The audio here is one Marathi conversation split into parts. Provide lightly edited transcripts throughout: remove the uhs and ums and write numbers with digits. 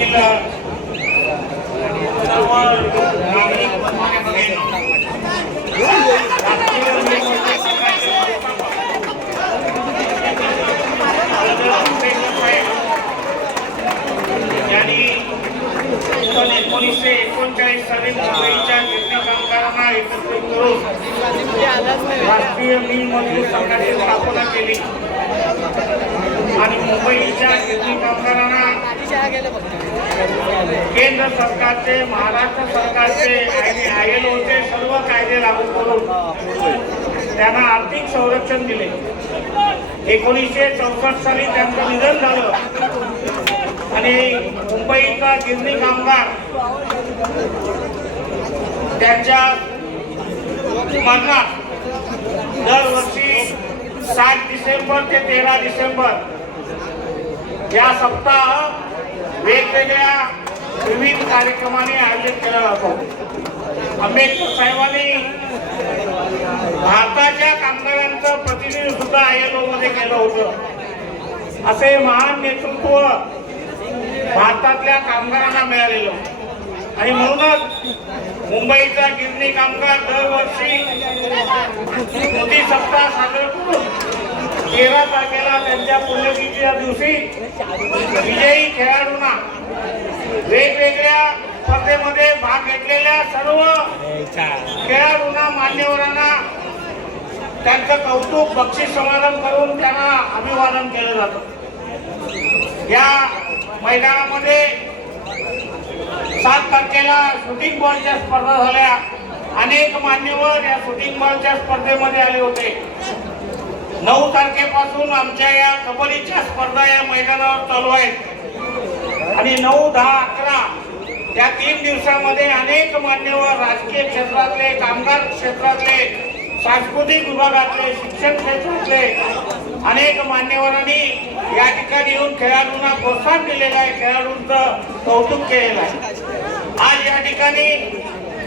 साली मुंबईच्या गिरणी कामगारांना एकत्रित करून राष्ट्रीय मिल मजदूर संघाची स्थापना केली आणि मुंबईच्या गिरणी कामगारांना केंद्र सरकारचे, महाराष्ट्र सरकारचे आणि ILOचे सर्व कायदे लागू करून त्यांना आर्थिक संरक्षण दिले। 1964 साली त्यांचं निधन झालं आणि मुंबईचा गिरणी कामगार त्यांच्या मरणात दरवर्षी 7 डिसेंबर ते 13 डिसेंबर या सप्ताह वेगवेगळ्या विविध कार्यक्रमांनी आयोजित केला जातो। आंबेडकर साहेबांनी भारताच्या कामगारांचं प्रतिनिधित्व सुद्धा ILO मध्ये केलं होतं। असे महान नेतृत्व भारतातल्या कामगारांना मिळालेलं आणि म्हणूनच मुंबईचा गिरणी कामगार दरवर्षी मोदी सप्ताह साजरा करून 13 तारखेला त्यांच्या पुण्यतिथीच्या दिवशी विजयी खेळाडूंना वेगवेगळ्या स्पर्धेमध्ये भाग घेतलेल्या सर्व खेळाडूंना, मान्यवरांना त्यांचं कौतुक, बक्षीस समारंभ करून त्यांना अभिवादन केलं जातं। या मैदानामध्ये 7 तारखेला शूटिंग बॉलच्या स्पर्धा झाल्या। अनेक मान्यवर या शूटिंग बॉलच्या स्पर्धेमध्ये आले होते। 9 तारखेपासून आमच्या या कबड्डीच्या स्पर्धा या मैदानावर चालू आहेत आणि 9, 10, 11 या 3 दिवसामध्ये अनेक मान्यवर राजकीय क्षेत्रातले, कामगार क्षेत्रातले, सांस्कृतिक विभागातले, शिक्षण क्षेत्रातले अनेक मान्यवरांनी या ठिकाणी येऊन खेळाडूंना प्रोत्साहन दिलेलं आहे, खेळाडूंचं कौतुक केलेलं आहे। आज या ठिकाणी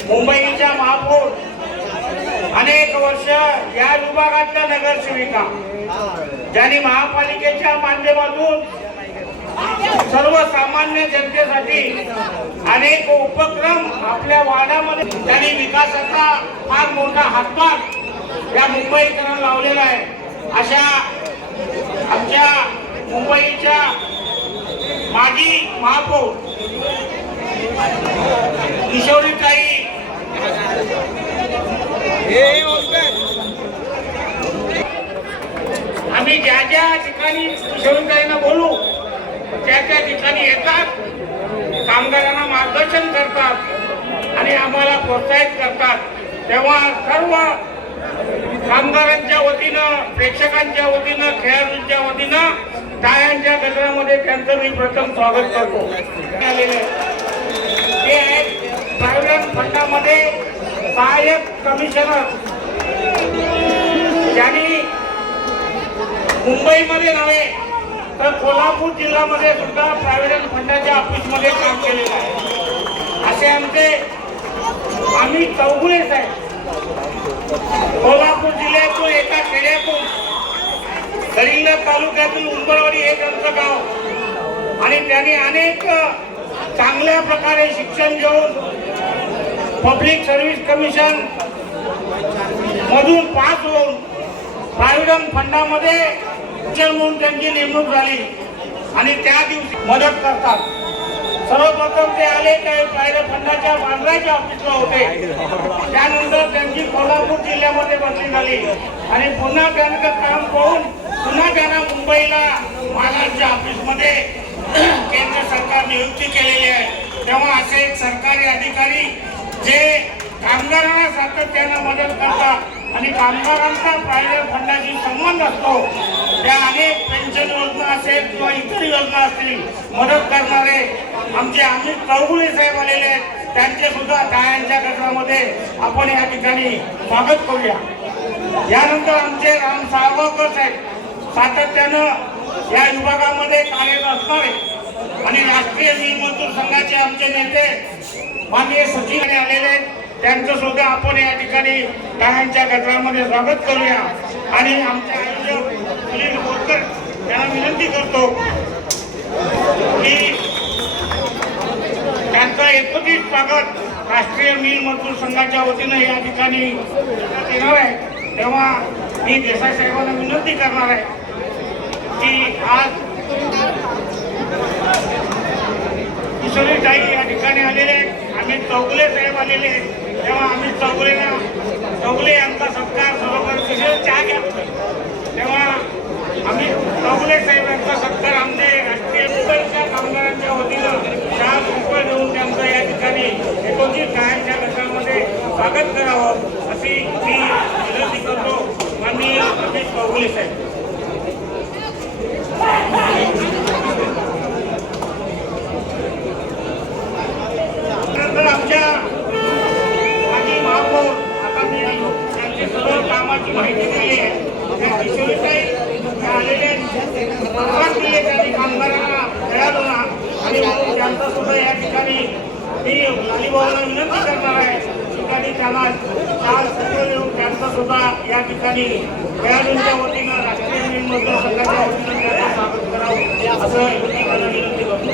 मुंबईच्या महापौर, अनेक वर्ष या विभागातल्या नगरसेविका ज्यांनी महापालिकेच्या माध्यमातून सर्वसामान्य जनतेसाठी अनेक उपक्रम आपल्या वार्डामध्ये त्यांनी विकासाचा फार मोठा हातभार या मुंबईकरांना लावलेला आहे। अशा आमच्या मुंबईच्या माजी महापौर किशोरीताई आम्ही ज्या ज्या ठिकाणी किशोरीताईंना बोलू त्या त्या ठिकाणी येतात, कामगारांना मार्गदर्शन करतात आणि आम्हाला प्रोत्साहित करतात। तेव्हा सर्व कामगारांच्या वतीनं, प्रेक्षकांच्या वतीनं, खेळाडूंच्या वतीनं टाळ्यांच्या गजरामध्ये त्यांचं मी प्रथम स्वागत करतो। ते आहेत प्रायव्हेट फंडामध्ये सहाय्यक कमिशनर, ज्यांनी मुंबईमध्ये नव्हे तर कोल्हापूर जिल्ह्यामध्ये सुद्धा प्रायव्हेट फंडाच्या ऑफिसमध्ये काम केलेलं आहे। असे आमचे अमित चौगुले साहेब कोल्हापूर जिल्ह्यातून एका खेड्यातून कलिंगड तालुक्यातील उंबरवाडी हे त्यांचं गाव आणि त्यांनी अनेक चांगल्या प्रकारे शिक्षण घेऊन पब्लिक सर्व्हिस कमिशन मधून पास होऊन प्रायव्हेट फंडामध्ये म्हणून त्यांची नेमणूक झाली आणि त्या दिवशी मदत करतात। सर्वप्रथम ते आले ते प्रायव्हेट फंडाच्या बांद्राच्या ऑफिसला होते, त्यानंतर त्यांची कोल्हापूर जिल्ह्यामध्ये बदली झाली आणि पुन्हा त्यांचं काम पाहून पुन्हा त्यांना मुंबईला महाराष्ट्र ऑफिसमध्ये केंद्र सरकार नियुक्ती केलेली आहे। तेव्हा असे एक सरकारी अधिकारी जे कामगारांना सातत्याने मदत करतात आणि कामगारांचा प्रायव्हेट फंडाशी संबंध असतो, त्या अनेक पेन्शन योजना असेल किंवा इतर योजना असतील मदत करणारे आमचे अमित चौगुले साहेब आलेले आहेत, त्यांचे सुद्धा टाळ्यांच्या गजरामध्ये आपण या ठिकाणी स्वागत करूया। यानंतर आमचे राम साळगावकर साहेब सातत्यानं या विभागामध्ये कार्यरत असणारे आणि राष्ट्रीय मिल मजदूर संघाचे आमचे नेते माननीय सचिव आलेले आहेत, त्यांचं सुद्धा आपण या ठिकाणी टाळ्यांच्या गजरामध्ये स्वागत करूया आणि आमचे आयोजक सुनील बोरकर यांना विनंती करतो की मनोगत स्वागत राष्ट्रीय मिल मजदूर संघाच्या वतीनं या ठिकाणी येणार आहे, तेव्हा मी देसाई साहेबांना विनंती करणार आहे की आज किशोरीताई या ठिकाणी आलेले आहेत, अमित चौगुले साहेब आलेले आहेत, तेव्हा अमित चौगुले यांचा सत्कार बरोबर चहा घ्या, तेव्हा अमित चौगुले साहेब यांचा सत्कार आमचे राष्ट्रीय मुंबईच्या कामगारांच्या वतीनं 4 रुपये देऊन त्यांचं या ठिकाणी 29 गायांच्या गटामध्ये स्वागत करावं अशी मी विनंती करतो. माननीय अमित चौगुले साहेब. नंतर आमच्या माजी महापौर, आता मी त्यांची सर्व कामाची माहिती दिली आहे, त्या किशोरीताई आलेले दिले त्यांनी कामगारांना खेळाडूंना, आणि त्यांचा सुद्धा या ठिकाणी मी लालीभाऊला विनंती करणार आहे ठिकाणी त्यांना 4 रुपये देऊन त्यांचं सुद्धा या ठिकाणी खेळाडूंच्या वतीनं राष्ट्रीय मिल मजदूर संघाच्या वतीनं त्यांचं स्वागत करावं असं मला विनंती करतो.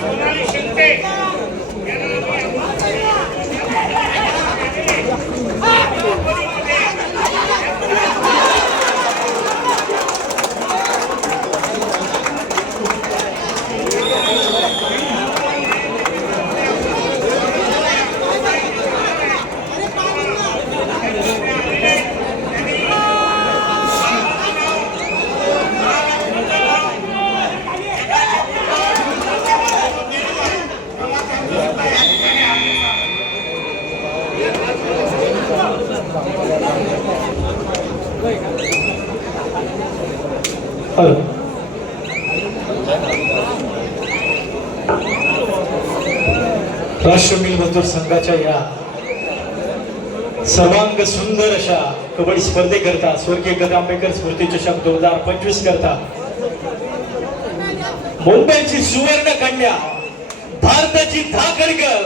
सोनाली शिंदे राष्ट्रीय मिल मजदूर संघाच्या या सर्वांग सुंदर अशा कबड्डी स्पर्धेकरता स्वर्गीय गदा आंबेडकर स्मृती चषक 2025 करता मुंबईची सुवर्ण कन्या, भारताची धाकडकर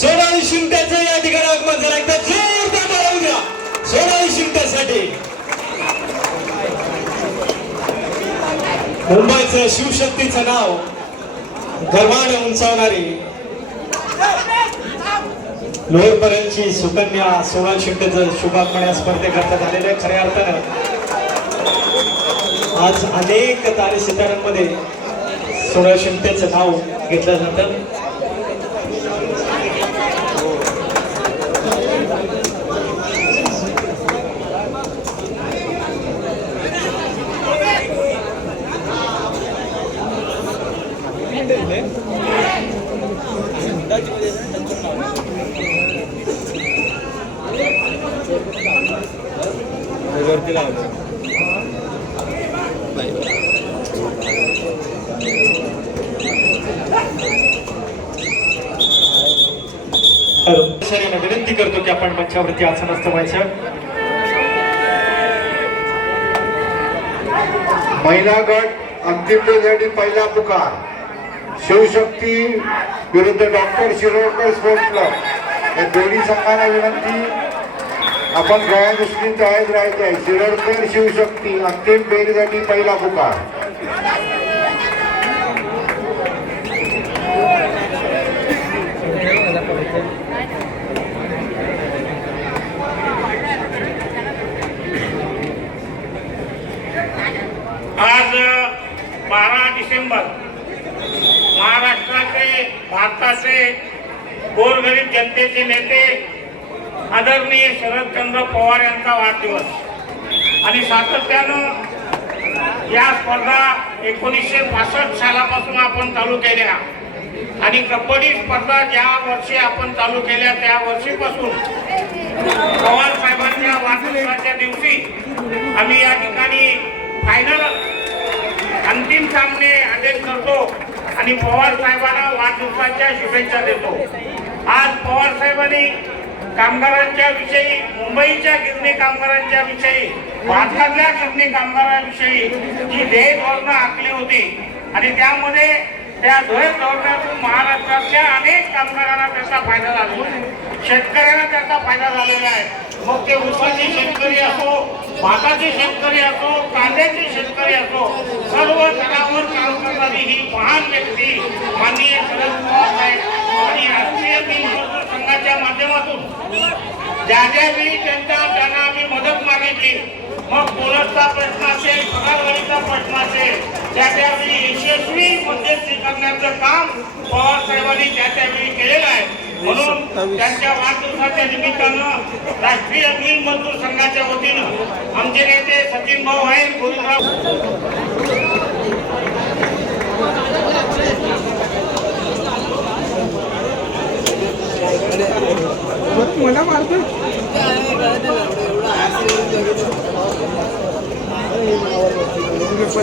सोनाली शिंदेचं या ठिकाणी आगमन झालं. एकदा जोरदार बोलावून द्या सोनाली शिंदेसाठी. मुंबईचं शिवशक्तीचं नाव गर्वाने उंचावणारी लोहरपर्यंतची सुकन्या सोनाली शिंदेचं शुभागमन या स्पर्धेकरता झालेलं आहे. खऱ्या अर्थानं आज अनेक तारे सितारांमध्ये सोनाली शिंदेचं नाव घेतलं जातं. विनंती करतो की आपण मंचावरती आसनस्थ व्हायचं. महिला गट अंतिम फेरीसाठी पहिला पुकार शिवशक्ती विरुद्ध डॉक्टर शिरोडकर स्पोर्ट्स क्लब या दोन्ही संघांना विनंती, आपण गळ्या दृष्टीने तयार राहायचे आहे. शिरोडकर शिवशक्ती अंतिम फेरीसाठी पहिला पुकार. आज 12 डिसेंबर महाराष्ट्राचे, भारताचे गोरगरीब जनतेचे नेते आदरणीय शरदचंद्र पवार यांचा वाढदिवस, आणि सातत्यानं या स्पर्धा 1965 सालापासून आपण चालू केल्या आणि कबड्डी स्पर्धा ज्या वर्षी आपण चालू केल्या त्या वर्षीपासून पवार साहेबांच्या वाढदिवसाच्या दिवशी आम्ही या ठिकाणी फायनल अंतिम सामने अटेंड करतो आणि पवार साहेबांना वाढदिवसाच्या शुभेच्छा देतो. आज पवार साहेबांनी कामगारांच्या विषयी, मुंबईच्या गिरणी कामगारांच्या विषयी, भारतातल्या गिरणी कामगारांविषयी जी ध्येय धोरणं आखली होती आणि त्यामध्ये त्या ध्येय धोरणातून महाराष्ट्रातल्या अनेक कामगारांना त्याचा फायदा झाला, शेतकऱ्यांना त्याचा फायदा झालेला आहे. मग ते ऊसाचे शेतकरी असो, भाताचे शेतकरी असो, कांद्याचे शेतकरी असो, सर्व स्तरावर काम करणारी ही महान व्यक्ती माननीय शरद पवार साहेब आणि राष्ट्रीय मिल मजदूर संघाच्या माध्यमातून ज्या ज्यावेळी त्यांना आम्ही मदत मागितली, मग बोनसचा प्रश्न असेल, पगारवाढीचा प्रश्न असेल, त्यावेळी यशस्वी मध्यस्थी करण्याचं काम पवार साहेबांनी त्यावेळी केलेलं आहे. म्हणून त्यांच्या वाढदिवसाच्या निमित्तानं राष्ट्रीय मिल मजदूर संघाच्या वतीनं आमचे नेते सचिन भाऊ आहेत, गोविंदराव मला मारतो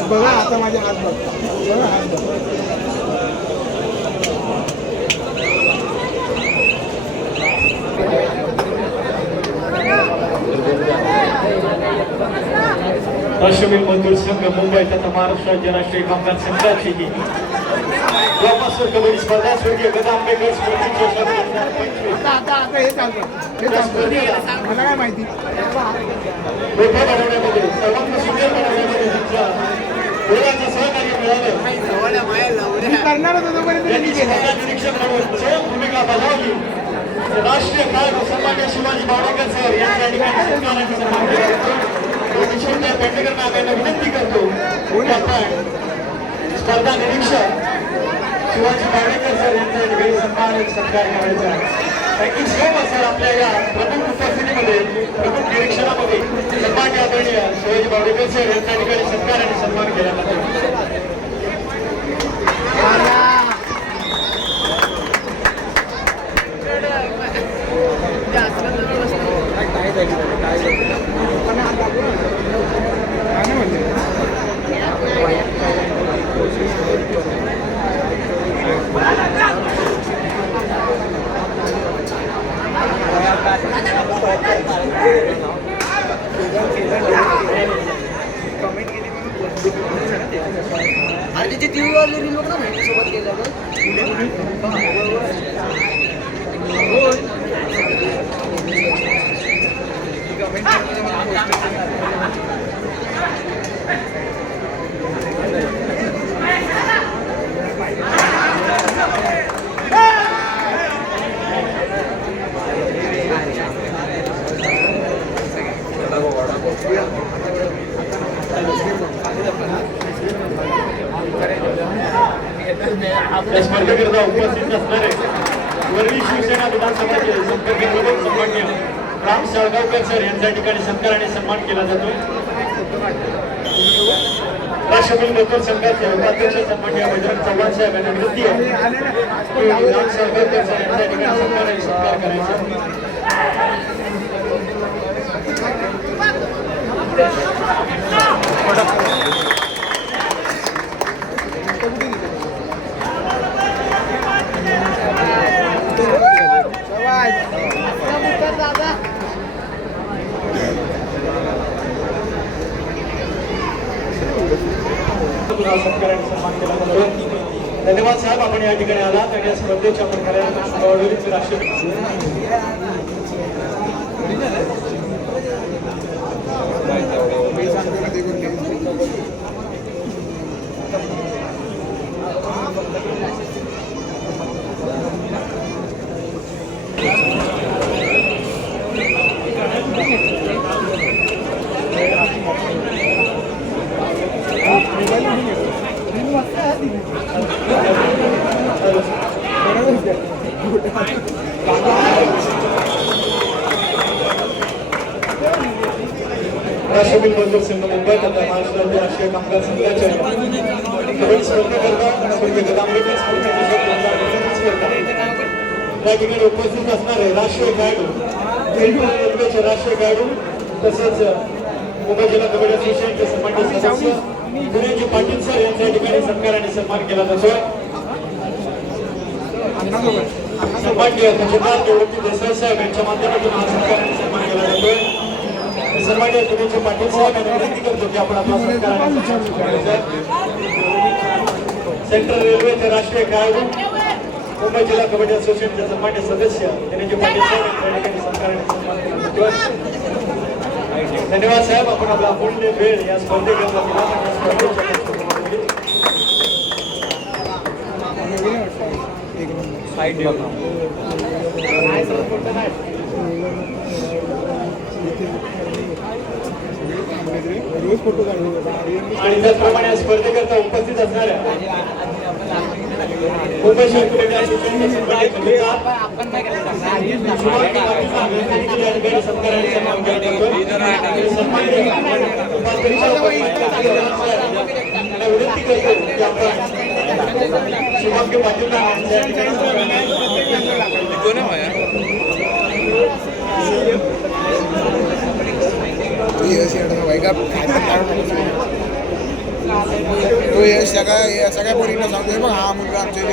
बघा आता माझे हात बघा हात बघा. राष्ट्रीय मिल मजदूर संघ मुंबई तथा महाराष्ट्र राज्य राष्ट्रीय कामगार संघाची ही ग्रामस्तर कबड्डी स्पर्धा स्वर्गीय गदा आंबेडकर स्मृती चषक 2025 आता हे चालतं मला काय माहिती. मोठ्या बनवण्यामध्ये, सर्वांना सुंदर बनवण्यामध्ये तुमच्या मुलाचं सहकार्य मिळालं. करणार होतो तोपर्यंत त्यांनी स्पर्धा निरीक्षक म्हणून चोख भूमिका बजावली. राष्ट्रीय काळ सन्मान्य शिवाजी बावडेकर सर यांच्या ठिकाणी सन्मानाचा सन्मान केला जातो. किशोरराव पेडणेकर मॅम यांना विनंती करतो की आपण स्पर्धा निरीक्षक शिवाजी बावडेकर सर यांचा ठिकाणी सन्मान सत्कार करायचा आहे. Thank you so much sir. आपल्या या प्रमुख उपस्थितीमध्ये, प्रमुख निरीक्षणामध्ये सन्मान्य आदरणीय शिवाजी बावडेकर सर यांच्या ठिकाणी सत्कार आणि सन्मान केला जातो. अरे त्याची टीव्ही वरली रिमोट ना माहिती सोबत गेलं आपल्या स्पर्धेकरिता उपस्थित असणारे वरळी शिवसेना विधानसभाचे संपर्क प्रमुख सन्मान्य राम साळगावकर सर यांच्या ठिकाणी सत्कार आणि सन्मान केला जातो. राष्ट्रीय मजदूर संघाचे उपाध्यक्ष सन्मान्य बजरंग चव्हाण साहेब यांना विनंती आहे की राम साळगावकर सर यांच्या ठिकाणी सत्कार आणि सत्कार करायचा. धन्यवाद साहेब, आपण या ठिकाणी आलात आणि या स्पर्धेच्या प्रकारे राष्ट्रीय राष्ट्रकुल मजदूर संघ मुंबई तथा महाराष्ट्र राज्य राष्ट्रीय कामगार संघाच्या कबड्डी स्पर्धेकरता स्पर्धेकरता आंबेडकर स्पर्धा या ठिकाणी उपस्थित असणारे राष्ट्रीय खेळाडू रेल्वेचे राष्ट्रीय खेळाडू तसेच मुंबई जिल्हा कबड्डी असोसिएशनचे सन्माननीय सदस्य पुण्याचे पाटील सर यांच्या ठिकाणी सत्कार आणि सन्मान केला जातोय. सन्माननीय तहसीलदार निवृत्ती देसाई साहेब यांच्या माध्यमातून हा सत्कार आणि सन्मान केला जातोय. सन्माननीय पुण्याचे पाटील साहेब यांना विनंती करतो की आपण आपला सत्कार आणि सन्मान करायचा. सेंट्रल रेल्वेचे राष्ट्रीय खेळाडू मुंबई जिल्हा कबड्डी असोसिएशनचे सन्मान्य सदस्य धनंजय पाटील साहेब यांच्या ठिकाणी सत्कार आणि सन्मान केला जातोय. धन्यवाद साहेब, आपण आपला अमूल्य वेळ या स्पर्धेकरता दिला आणि या स्पर्धेच्या रोज फोटो काढू आणि त्याचप्रमाणे या स्पर्धेकरता उपस्थित असणाऱ्या मुंबई शहर क्रीडा असोसिएशनचे सन्मानित खंडीदार सत्कार आणि सन्मान केला जातोय. सन्मानित उपाध्यक्ष यांना विनंती करतो की आपण शुभांगी पाटील यांच्या तो हे सगळ्या पोरींना सांगतोय बघ हा मुलगा आमच्या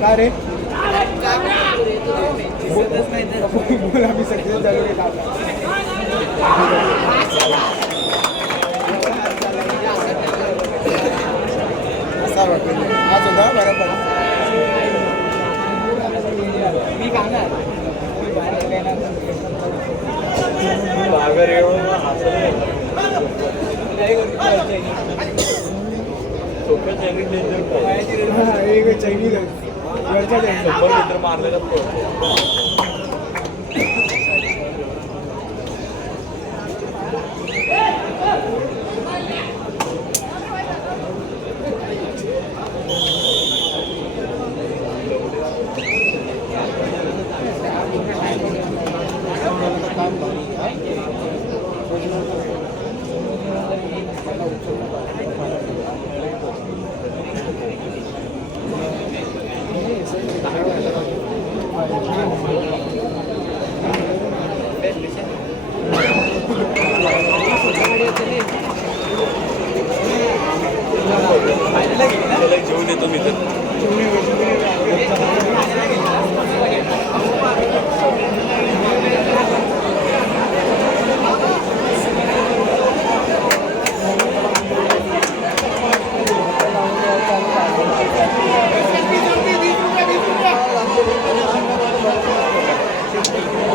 काय रे बोल आम्ही सक्सेस झालो रे दादा. असा वाटतं आज होता बरोबर मी गाणार चायनीज वरचा मारलेला